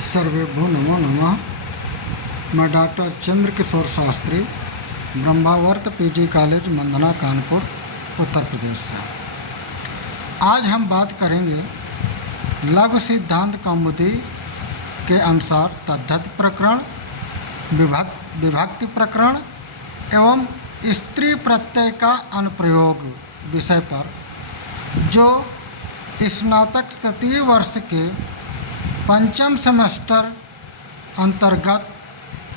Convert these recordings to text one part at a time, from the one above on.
सर्वेभ्यो नमो नमः। मैं doctor Chandrakishore Shastri, Brahmavart PG college Mandhana, Kanpur, Uttar Pradesh से। आज हम बात करेंगे लघु सिद्धांत कौमुदी के अनुसार तद्धत प्रकरण, विभक्ति प्रकरण एवं स्त्री प्रत्यय का अनुप्रयोग विषय पर, जो स्नातक तृतीय वर्ष के पंचम सेमेस्टर अंतर्गत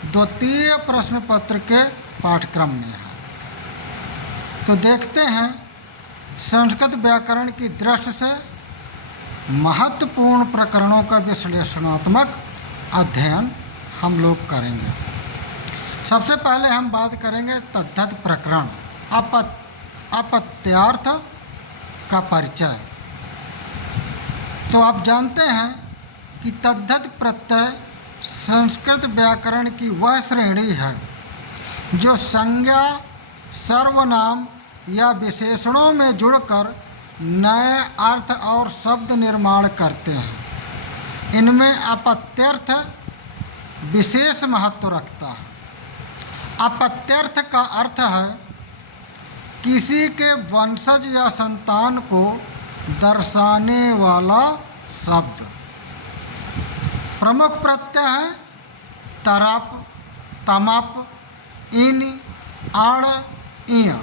द्वितीय प्रश्न पत्र के पाठ्यक्रम में है। तो देखते हैं, संस्कृत व्याकरण की दृष्टि से महत्वपूर्ण प्रकरणों का विश्लेषणात्मक अध्ययन हम लोग करेंगे। सबसे पहले हम बात करेंगे तद्धत प्रकरण, अपत्यार्थ का परिचय। तो आप जानते हैं कि तद्धत प्रत्यय संस्कृत व्याकरण की वह श्रेणी है जो संज्ञा, सर्वनाम या विशेषणों में जुड़कर नए अर्थ और शब्द निर्माण करते हैं। इनमें अपत्यर्थ विशेष महत्व रखता है। अपत्यर्थ का अर्थ है किसी के वंशज या संतान को दर्शाने वाला शब्द। प्रमुख प्रत्यय हैं तरप, तमप, इन, आण, इय।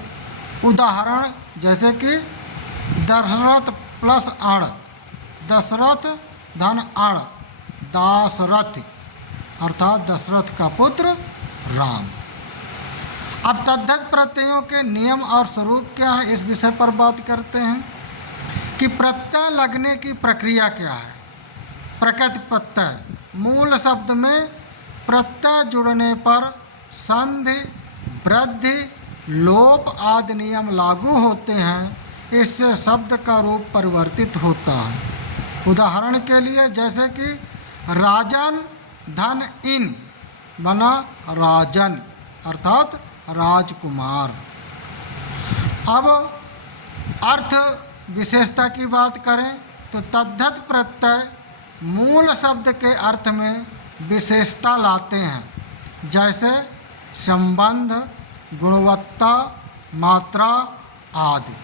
उदाहरण जैसे कि दशरथ प्लस आण, दशरथ धन आण, दासरथ अर्थात दशरथ का पुत्र राम। अब तद्धत प्रत्ययों के नियम और स्वरूप क्या है, इस विषय पर बात करते हैं कि प्रत्यय लगने की प्रक्रिया क्या है। प्रकृति प्रत्यय, मूल शब्द में प्रत्यय जुड़ने पर संधि, वृद्धि, लोप आदि नियम लागू होते हैं। इससे शब्द का रूप परिवर्तित होता है। उदाहरण के लिए जैसे कि राजन धन इन बना राजन अर्थात राजकुमार। अब अर्थ विशेषता की बात करें तो तद्धत प्रत्यय मूल शब्द के अर्थ में विशेषता लाते हैं, जैसे संबंध, गुणवत्ता, मात्रा आदि।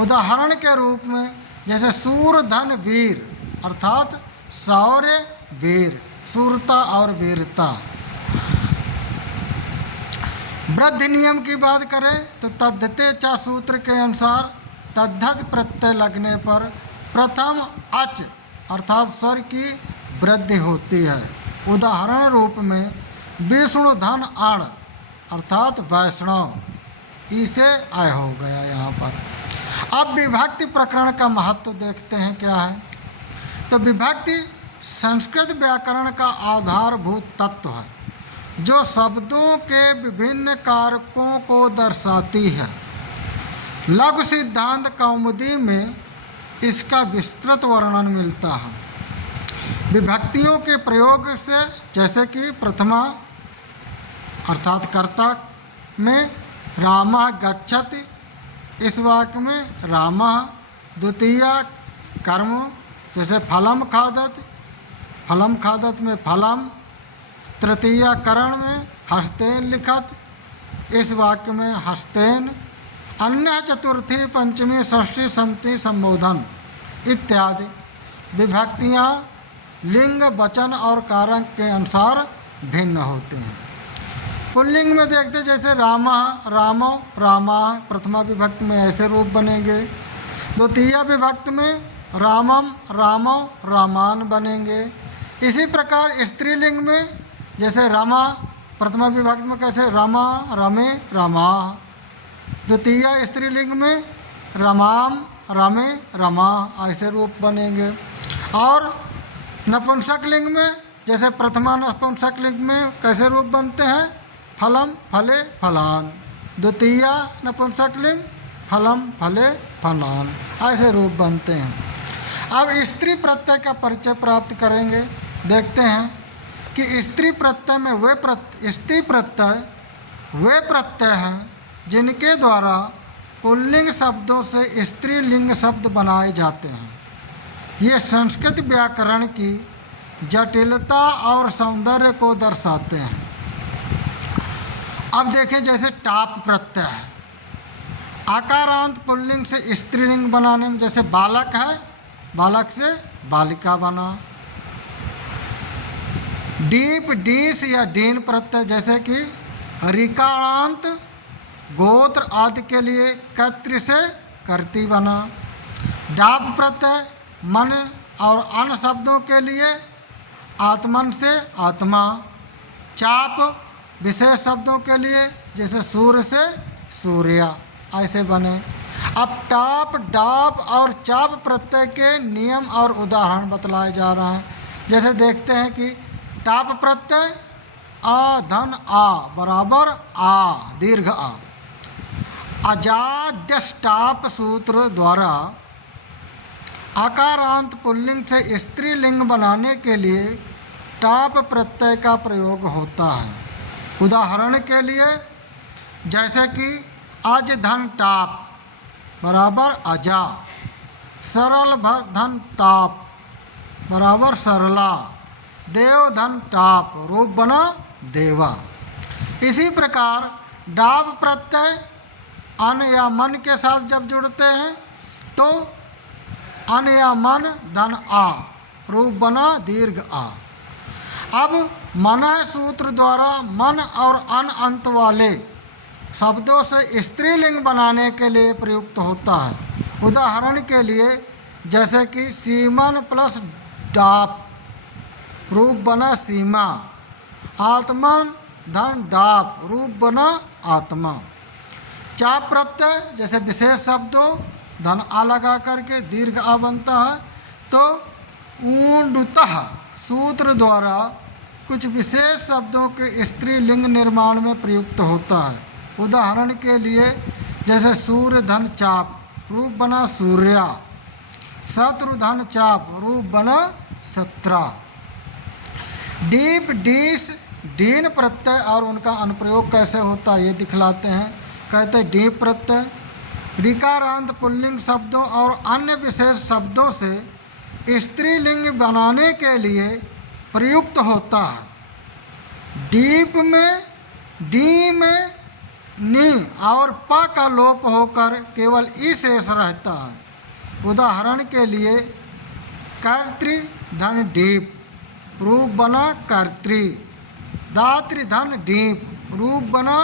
उदाहरण के रूप में जैसे सूर धन वीर अर्थात शौर्य, वीर, शूरता और वीरता। वृद्धि नियम की बात करें तो तद्धते च सूत्र के अनुसार तद्धत प्रत्यय लगने पर प्रथम अच अर्थात स्वर की वृद्धि होती है। उदाहरण रूप में विष्णु धन आण अर्थात वैष्णव, इसे आय हो गया यहाँ पर। अब विभक्ति प्रकरण का महत्व देखते हैं क्या है। तो विभक्ति संस्कृत व्याकरण का आधारभूत तत्व है जो शब्दों के विभिन्न कारकों को दर्शाती है। लघु सिद्धांत कौमुदी में इसका विस्तृत वर्णन मिलता है। विभक्तियों के प्रयोग से, जैसे कि प्रथमा अर्थात कर्ता में रामः गच्छति, इस वाक्य में रामः। द्वितीया कर्म जैसे फलम खादत, फलम खादत में फलम। तृतीया करण में हस्तेन लिखत, इस वाक्य में हस्तेन। अन्य चतुर्थी, पंचमी, षष्ठी, सप्तमी, संबोधन इत्यादि विभक्तियाँ लिंग, वचन और कारक के अनुसार भिन्न होते हैं। पुल्लिंग में देखते जैसे रामा, रामो, रामा, प्रथमा विभक्ति में ऐसे रूप बनेंगे। द्वितीय विभक्ति में रामम, रामो, रामान बनेंगे। इसी प्रकार स्त्रीलिंग में जैसे रमा, प्रथमा विभक्ति में कैसे रमा, रमे, रमा। द्वितीय स्त्रीलिंग में रमाम, रमे, रमा, ऐसे रूप बनेंगे। और नपुंसक लिंग में जैसे प्रथमा नपुंसक लिंग में कैसे रूप बनते हैं, फलम, फले, फलान। द्वितीय नपुंसक लिंग फलम, फले, फलान, ऐसे रूप बनते हैं। अब स्त्री प्रत्यय का परिचय प्राप्त करेंगे। देखते हैं कि स्त्री प्रत्यय में स्त्री प्रत्यय वे प्रत्यय हैं जिनके द्वारा पुल्लिंग शब्दों से स्त्रीलिंग शब्द बनाए जाते हैं। ये संस्कृत व्याकरण की जटिलता और सौंदर्य को दर्शाते हैं। अब देखें जैसे टाप प्रत्यय है, आकारांत पुल्लिंग से स्त्रीलिंग बनाने में, जैसे बालक है, बालक से बालिका बना। डीप डीस या डीन प्रत्यय जैसे कि रिकारांत गोत्र आदि के लिए कर्तृ से कर्ती बना। डाप प्रत्यय मन और अन्य शब्दों के लिए आत्मन से आत्मा। चाप विशेष शब्दों के लिए जैसे सूर्य से सूर्या, ऐसे बने। अब टाप, डाप और चाप प्रत्यय के नियम और उदाहरण बतलाए जा रहे हैं। जैसे देखते हैं कि टाप प्रत्यय आ धन आ बराबर आ दीर्घ आ। अजाद्यष्टाप सूत्र द्वारा आकारांत पुल्लिंग से स्त्रीलिंग बनाने के लिए टाप प्रत्यय का प्रयोग होता है। उदाहरण के लिए जैसे कि अज धन टाप बराबर अजा, सरल धन ताप बराबर सरला, देव धन टाप रूप बना देवा। इसी प्रकार डाव प्रत्यय अन या मन के साथ जब जुड़ते हैं तो अन या मन धन आ रूप बना दीर्घ आ। अब मन सूत्र द्वारा मन और अन अंत वाले शब्दों से स्त्रीलिंग बनाने के लिए प्रयुक्त होता है। उदाहरण के लिए जैसे कि सीमन प्लस डाप रूप बना सीमा, आत्मन धन डाप रूप बना आत्मा। चाप प्रत्यय जैसे विशेष शब्दों धन आ लगा करके दीर्घ आ बनता है, तो ऊंडतः सूत्र द्वारा कुछ विशेष शब्दों के स्त्रीलिंग निर्माण में प्रयुक्त होता है। उदाहरण के लिए जैसे सूर्य धन चाप रूप बना सूर्या, शत्रु धन चाप रूप बना सत्रा। डीप डीस डीन प्रत्यय और उनका अनुप्रयोग कैसे होता है ये दिखलाते हैं। कहते हैं डीप प्रत्यय ऋकारांत पुल्लिंग शब्दों और अन्य विशेष शब्दों से स्त्रीलिंग बनाने के लिए प्रयुक्त होता है। डीप में डी में नी और प का लोप होकर केवल ई शेष रहता है। उदाहरण के लिए कर्तृ धन डीप रूप बना कर्त्री, दात्री धन डीप रूप बना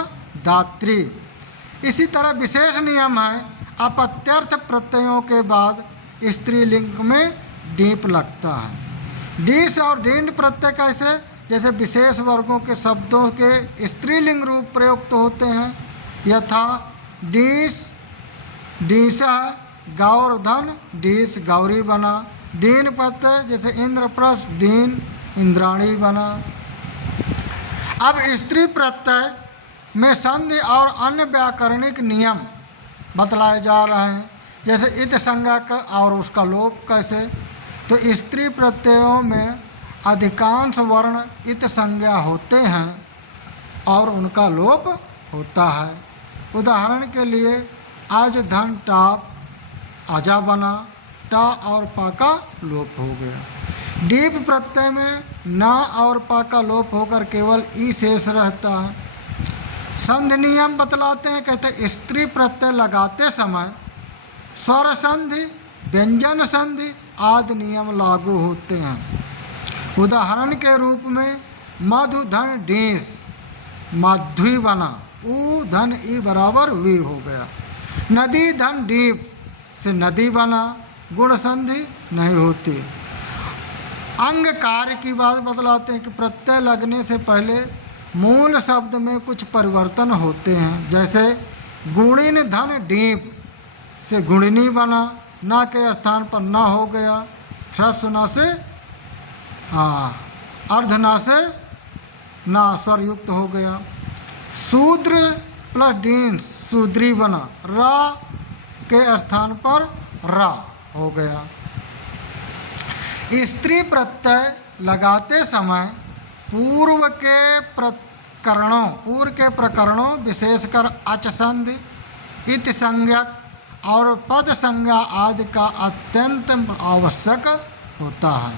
दात्री। इसी तरह विशेष नियम है, अपत्यर्थ प्रत्ययों के बाद स्त्रीलिंग में डीप लगता है। डीस और डींड प्रत्यय कैसे, जैसे विशेष वर्गों के शब्दों के स्त्रीलिंग रूप प्रयुक्त होते हैं। यथा डीस डीसा, गौर धन डीस गौरी बना। डीन प्रत्यय जैसे इंद्रप्रस्थ डीन इंद्राणी बना। अब स्त्री प्रत्यय में संधि और अन्य व्याकरणिक नियम बतलाए जा रहे हैं। जैसे इत संज्ञा का और उसका लोप कैसे, तो स्त्री प्रत्ययों में अधिकांश वर्ण इत संज्ञा होते हैं और उनका लोप होता है। उदाहरण के लिए आज धन टाप आजा बना, टा और पा का लोप हो गया। डीप प्रत्यय में ना और पा का लोप होकर केवल ई शेष रहता है। संधि नियम बतलाते हैं, कहते हैं स्त्री प्रत्यय लगाते समय स्वर संधि, व्यंजन संधि आदि नियम लागू होते हैं। उदाहरण के रूप में मधु धन डीस माध्वी बना, ऊ धन ई बराबर वी हो गया। नदी धन डीप से नदी बना, गुण संधि नहीं होती। अंग कार्य की बात बतलाते हैं कि प्रत्यय लगने से पहले मूल शब्द में कुछ परिवर्तन होते हैं। जैसे गुणिन धन डीप से गुणिनी बना, ना के स्थान पर ना हो गया, ह्रस्व से अर्धना से ना स्वर युक्त हो गया। शूद्र प्लस डीन शूद्री बना, रा के स्थान पर रा हो गया। स्त्री प्रत्यय लगाते समय पूर्व के प्रकरणों विशेषकर अच संधि, इत संज्ञक और पद संज्ञा आदि का अत्यंत आवश्यक होता है।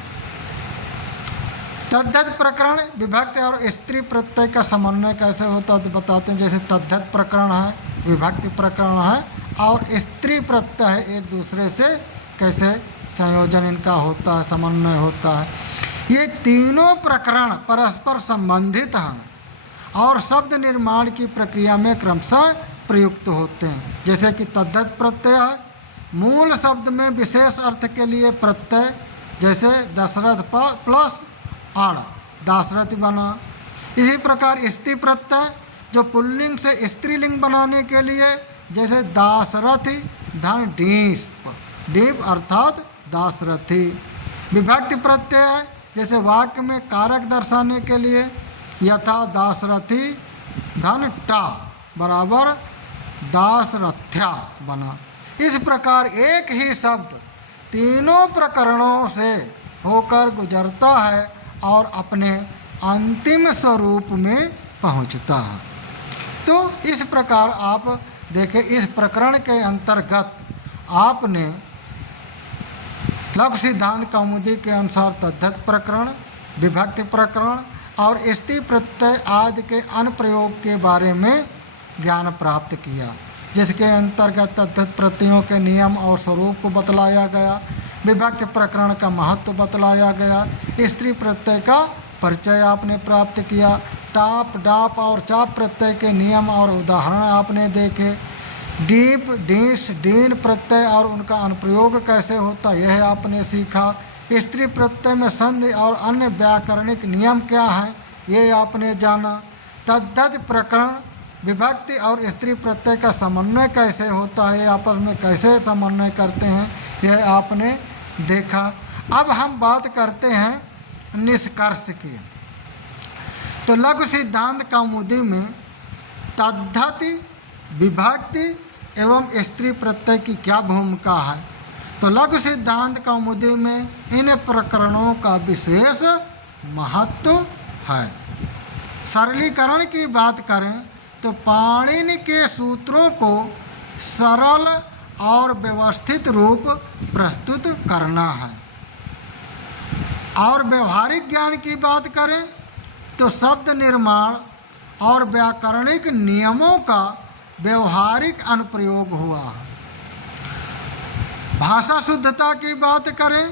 तद्धत प्रकरण विभक्ति और स्त्री प्रत्यय का समन्वय कैसे होता है तो बताते हैं। जैसे तद्धत प्रकरण है, विभक्ति प्रकरण है और स्त्री प्रत्यय है, एक दूसरे से कैसे संयोजन इनका होता है, समन्वय होता है। ये तीनों प्रकरण परस्पर संबंधित हैं और शब्द निर्माण की प्रक्रिया में क्रमशः प्रयुक्त होते हैं। जैसे कि तद्धत प्रत्यय है, मूल शब्द में विशेष अर्थ के लिए प्रत्यय, जैसे दशरथ प्लस आड़ दाशरथी बना। इसी प्रकार स्त्री प्रत्यय जो पुल्लिंग से स्त्रीलिंग बनाने के लिए, जैसे दाशरथी धन डीप डीप अर्थात दाशरथी। विभक्ति प्रत्यय है जैसे वाक्य में कारक दर्शाने के लिए, यथा दाशरथी धन टा बराबर दाशरथ्या बना। इस प्रकार एक ही शब्द तीनों प्रकरणों से होकर गुजरता है और अपने अंतिम स्वरूप में पहुंचता है। तो इस प्रकार आप देखें, इस प्रकरण के अंतर्गत आपने लघु सिद्धांत कौमुदी के अनुसार तद्धत प्रकरण, विभक्ति प्रकरण और स्त्री प्रत्यय आदि के अनुप्रयोग के बारे में ज्ञान प्राप्त किया, जिसके अंतर्गत तद्धत प्रत्ययों के नियम और स्वरूप को बतलाया गया, विभक्ति प्रकरण का महत्व बतलाया गया, स्त्री प्रत्यय का परिचय आपने प्राप्त किया, टाप डाप और चाप प्रत्यय के नियम और उदाहरण आपने देखे, डीप डीस डीन प्रत्यय और उनका अनुप्रयोग कैसे होता यह आपने सीखा, स्त्री प्रत्यय में संधि और अन्य व्याकरणिक नियम क्या हैं ये आपने जाना, तद्धत प्रकरण विभक्ति और स्त्री प्रत्यय का समन्वय कैसे होता है, आपस में कैसे समन्वय करते हैं यह आपने देखा। अब हम बात करते हैं निष्कर्ष की। तो लघु सिद्धांत कौमुदी में तद्धति विभक्ति एवं स्त्री प्रत्यय की क्या भूमिका है। तो लघु सिद्धांत कौमुदी में इन प्रकरणों का विशेष महत्व है। सरलीकरण की बात करें तो पाणिनि के सूत्रों को सरल और व्यवस्थित रूप प्रस्तुत करना है। और व्यवहारिक ज्ञान की बात करें तो शब्द निर्माण और व्याकरणिक नियमों का व्यवहारिक अनुप्रयोग हुआ। भाषा शुद्धता की बात करें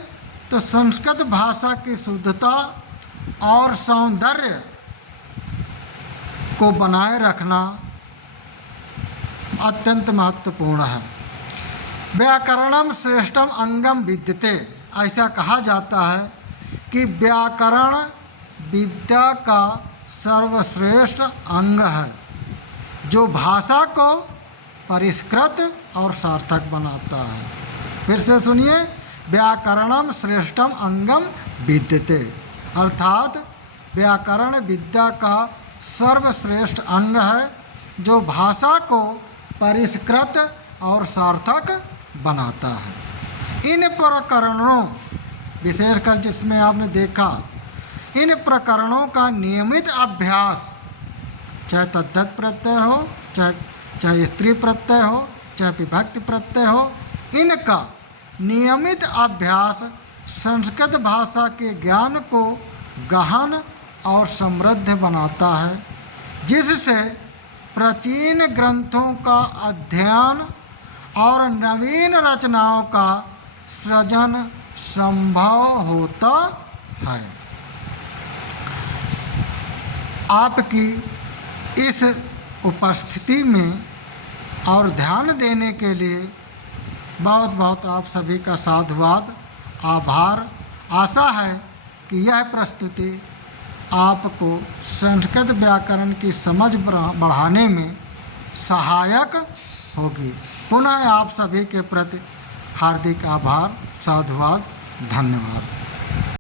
तो संस्कृत भाषा की शुद्धता और सौंदर्य को बनाए रखना अत्यंत महत्वपूर्ण है। व्याकरणम श्रेष्ठम अंगम विद्यते, ऐसा कहा जाता है कि व्याकरण विद्या का सर्वश्रेष्ठ अंग है जो भाषा को परिष्कृत और सार्थक बनाता है। फिर से सुनिए, व्याकरणम श्रेष्ठम अंगम विद्यते, अर्थात व्याकरण विद्या का सर्वश्रेष्ठ अंग है जो भाषा को परिष्कृत और सार्थक बनाता है। इन प्रकरणों विशेषकर जिसमें आपने देखा, इन प्रकरणों का नियमित अभ्यास, चाहे तद्धत प्रत्यय हो, चाहे स्त्री प्रत्यय हो, चाहे विभक्ति प्रत्यय हो, इनका नियमित अभ्यास संस्कृत भाषा के ज्ञान को गहन और समृद्ध बनाता है, जिससे प्राचीन ग्रंथों का अध्ययन और नवीन रचनाओं का सृजन संभव होता है। आपकी इस उपस्थिति में और ध्यान देने के लिए बहुत बहुत आप सभी का साधुवाद, आभार। आशा है कि यह प्रस्तुति आपको संस्कृत व्याकरण की समझ बढ़ाने में सहायक होगी। पुनः आप सभी के प्रति हार्दिक आभार, साधुवाद, धन्यवाद।